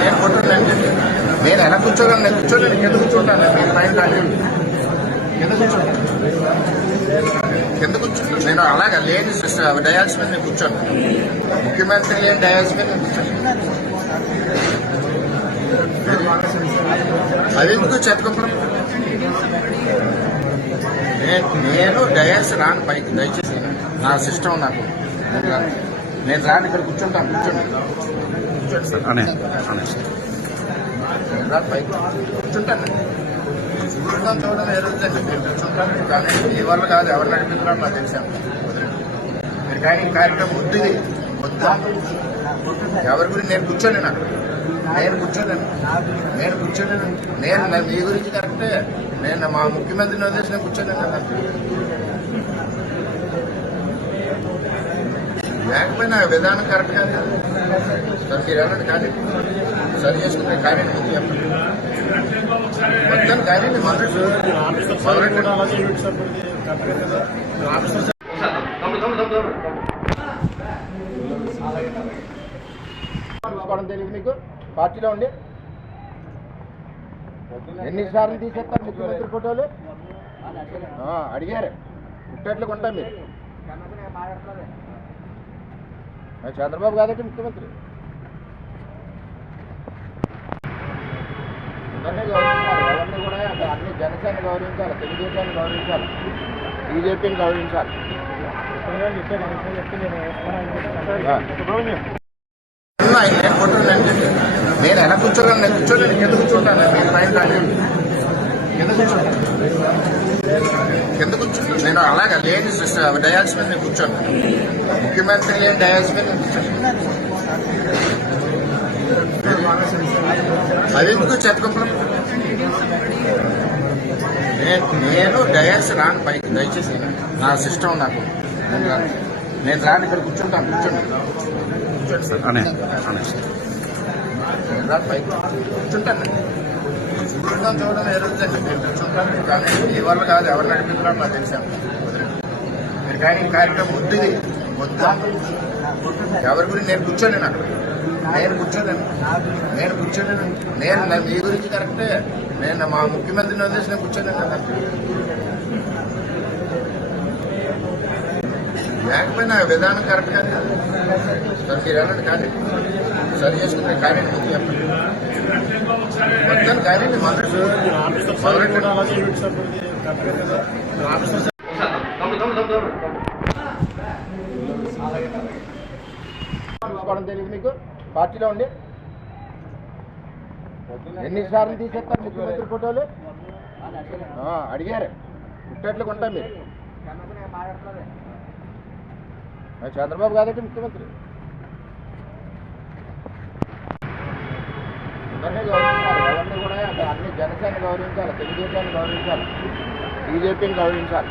నేను కొట్టుండండి. నేను ఎలా కూర్చోగలను? నేను కూర్చోలేను. కింద కూర్చుంటాను. నేను పైన కానీ కింద కూర్చుంటాను. కింద కూర్చుంటాను. నేను అలాగా లేని డయాల్స్ మీద నేను కూర్చోను. ముఖ్యమంత్రి లేని డయాల్స్ మీద నేను కూర్చోను. అది ఎందుకు చెప్పుకుంటాం? నేను డయాల్స్ రాను పైకి, దయచేసి నా సిస్టమ్ నాకు నేను రాను. ఇక్కడ కూర్చుంటాను. కూర్చోండి సార్. నేను రాను పైకి కూర్చుంటాను. చూడడం చూడడం ఏదవుతుందండి. మీరు కూర్చుంటాను. కానీ మీ వల్ల కాదు, ఎవరు నడిపిస్తున్నారో నాకు తెలిసాను. మీరు కానీ కార్యక్రమం వద్దు, ఇది వద్దు. ఎవరి గురించి నేను కూర్చోలేను. అక్కడ నేను కూర్చోలేను. నేను మీ గురించి కరెక్టే. నేను మా ముఖ్యమంత్రిని వదిలేసి నేను కూర్చోలేను కదా. లేకపోయినా విధానం కరెక్ట్ కాదు కదా సార్. మీరు వెళ్ళండి. కానీ సరి చేసుకుంటే కార్యం ముందు చెప్పండి. మొత్తం కార్యం చూసుకోవడం తెలియదు మీకు. పార్టీలో ఉండి ఎన్నిసార్లు తీసేస్తారు ముఖ్యమంత్రి ఫోటోలు? అడిగారు. పుట్టేట్లు కొంటాం మీరు. చంద్రబాబు కాదంటే ముఖ్యమంత్రి. అందరినీ గౌరవించాలి. ఎవరిని కూడా అన్ని జనసేన గౌరవించాలి, తెలుగుదేశాన్ని గౌరవించాలి, బీజేపీని గౌరవించాలి. నేను కొట్టుండండి. నేను ఎలా కూర్చోగలను? నేను కూర్చోలేను. కింద కూర్చుంటాను. నేను పైన కానీ కింద కూర్చుంటాను. నేను అలాగా లేని డయాల్స్ మీద నేను కూర్చోను. ముఖ్యమంత్రి లేని డయాల్స్ మీద నేను కూర్చోను. అది ఎందుకు చెప్పుకుంటాం? నేను డయాల్స్ రాను పైకి, దయచేసి నా సిస్టమ్ నాకు నేను రాను. ఇక్కడ కూర్చుంటాను. కూర్చోండి సార్. నేను రాను పైకి కూర్చుంటాను. చూడడం చూడడం ఏదవుతుందండి. మీరు కూర్చుంటాను. కానీ మీ వల్ల కాదు, ఎవరు నడిపిస్తున్నారో నాకు తెలిసాను. మీరు కానీ కార్యక్రమం వద్దు, ఇది వద్దు. ఎవరి గురించి నేను కూర్చోలేను. అక్కడ నేను కూర్చోలేను. నేను మీ గురించి కరెక్టే. నేను మా ముఖ్యమంత్రిని వదిలేసి నేను కూర్చోలేను కదా. లేకపోయినా విధానం కరెక్ట్ కాదు కదా సార్. మీరు వెళ్ళండి. కానీ సరి చేసుకుంటే కార్యం ముందు చెప్పండి. మొత్తం కార్యం చూసుకోవడం తెలియదు మీకు. పార్టీలో ఉండి ఎన్నిసార్లు తీసేస్తారు ముఖ్యమంత్రి ఫోటోలు? అడిగారు. పుట్టేట్లు కొంటాం మీరు. చంద్రబాబు కాదంటే ముఖ్యమంత్రి. అందరినీ గౌరవించాలి. ఎవరిని కూడా అన్ని జనసేన గౌరవించాలి, తెలుగుదేశాన్ని గౌరవించాలి, బీజేపీని గౌరవించాలి.